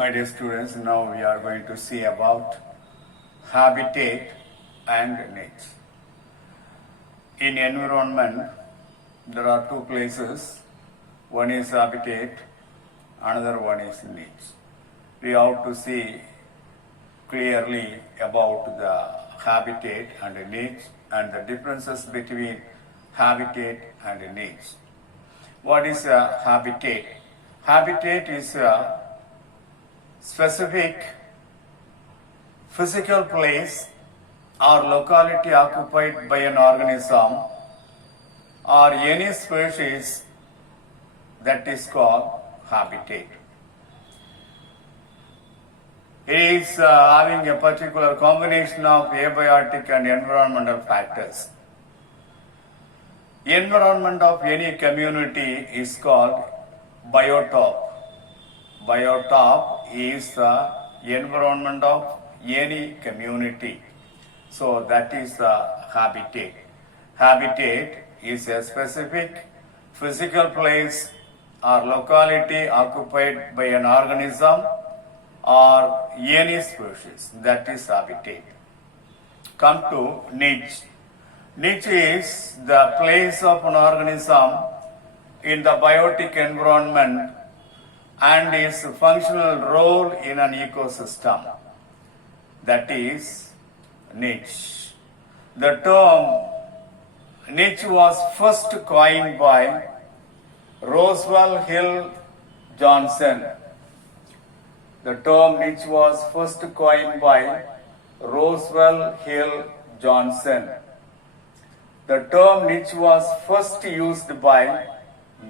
My dear students, now we are going to see about habitat and niche. In environment, there are two places. One is habitat, another one is niche. We have to see clearly about the habitat and niche and the differences between habitat and niche. What is a habitat? Habitat is a specific physical place or locality occupied by an organism or any species that is called habitat. It is having a particular combination of abiotic and environmental factors. Environment of any community is called biotop. Biotop is the environment of any community. So that is the habitat. Habitat is a specific physical place or locality occupied by an organism or any species. That is habitat. Come to niche. Niche is the place of an organism in the biotic environment and its functional role in an ecosystem. That is niche. The term niche was first coined by Roswell Hill Johnson. The term niche was first coined by Roswell Hill Johnson. The term niche was first used by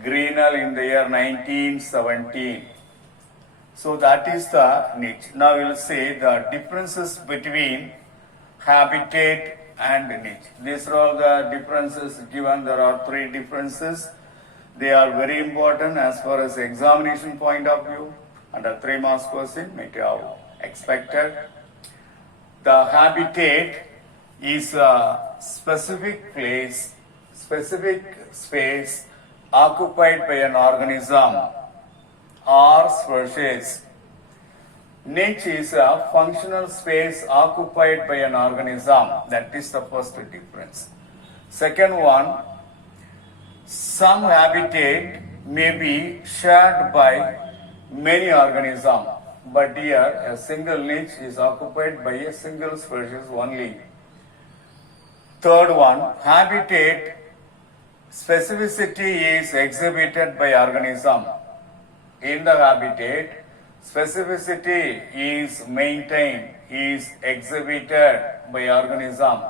Greenell in the year 1917. So that is the niche. Now we will see the differences between habitat and niche. These are all the differences given. There are three differences. They are very important as far as examination point of view. Under 3 marks question, may have expected. The habitat is a specific place, specific space occupied by an organism or species. Niche is a functional space occupied by an organism. That is the first difference. Second one, some habitat may be shared by many organisms, but here a single niche is occupied by a single species only. Third one, habitat specificity is exhibited by organism. In the habitat, specificity is maintained, is exhibited by organism.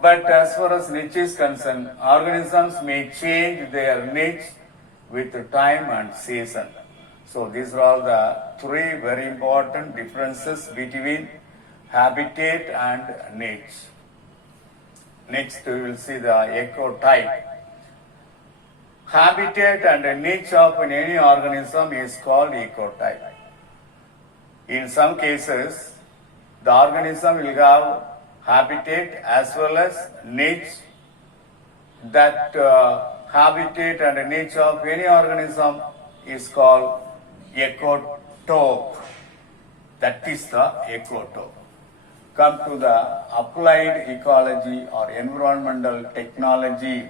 But as far as niche is concerned, organisms may change their niche with time and season. So these are all the three very important differences between habitat and niche. Next we will see the ecotype. Habitat and niche of any organism is called ecotype. In some cases, the organism will have habitat as well as niche. That habitat and niche of any organism is called ecotope. That is the ecotope. Come to the applied ecology or environmental technology.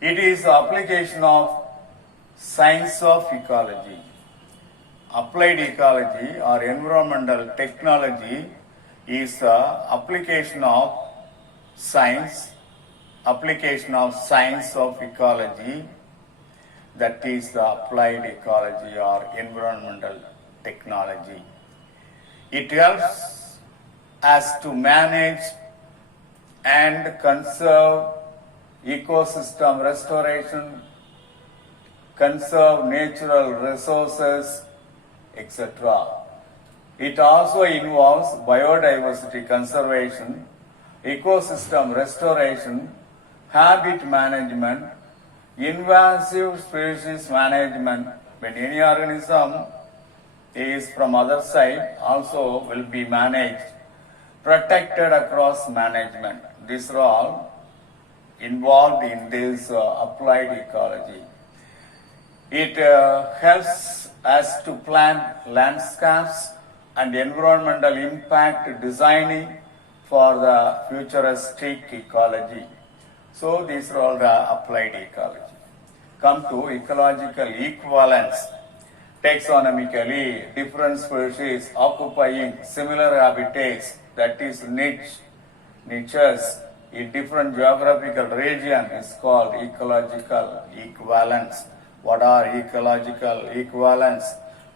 It is the application of science of ecology. Applied ecology or environmental technology is the application of science of ecology. That is the applied ecology or environmental technology. It helps us to manage and conserve ecosystem restoration, conserve natural resources, etc. It also involves biodiversity conservation, ecosystem restoration, habit management, invasive species management. When any organism is from other side, also will be managed, protected across management. These are all involved in this applied ecology. It helps as to plan landscapes and environmental impact designing for the futuristic ecology. So these are all the applied ecology. Come to ecological equivalence. Taxonomically, different species occupying similar habitats, that is niches, in different geographical region is called ecological equivalence. What are ecological equivalence?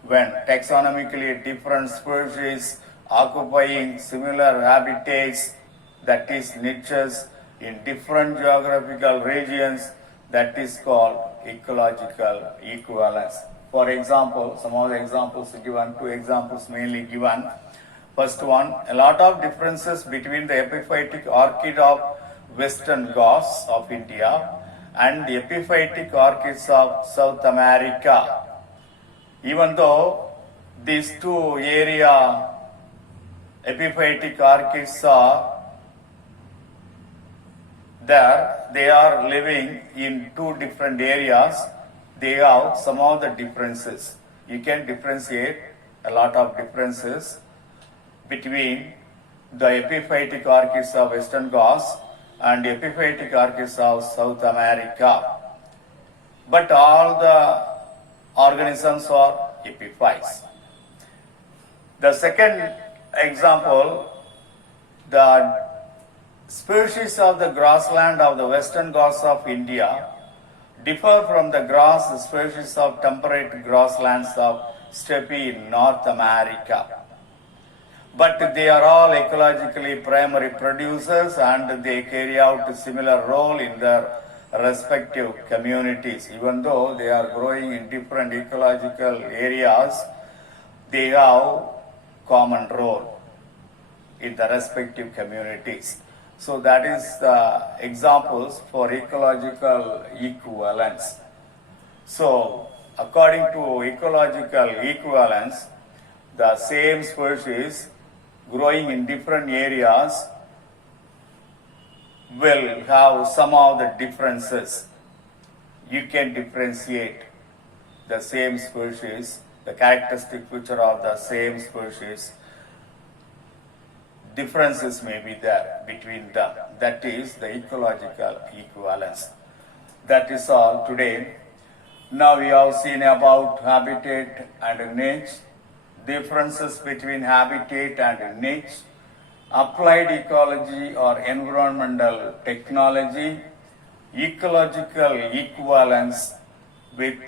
When taxonomically different species occupying similar habitats, that is niches, in different geographical regions, that is called ecological equivalence. For example, some of the examples given, two examples mainly given. First one, a lot of differences between the epiphytic orchid of Western Ghats of India and the epiphytic orchids of South America. Even though these two area epiphytic orchids are there, they are living in two different areas. They have some of the differences. You can differentiate a lot of differences between the epiphytic orchids of Western Ghats and epiphytic orchids of South America. But all the organisms are epiphytes. The second example, the species of the grassland of the Western Ghats of India differ from the grass species of temperate grasslands of steppe in North America. But they are all ecologically primary producers and they carry out a similar role in their respective communities. Even though they are growing in different ecological areas, they have common role in the respective communities. So that is the examples for ecological equivalence. So according to ecological equivalence, the same species growing in different areas will have some of the differences. You can differentiate the same species, the characteristic feature of the same species. Differences may be there between them. That is the ecological equivalence. That is all today. Now we have seen about habitat and niche, differences between habitat and niche, applied ecology or environmental technology, ecological equivalence with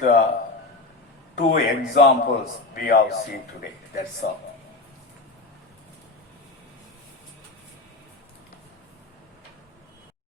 two examples we have seen today. That's all.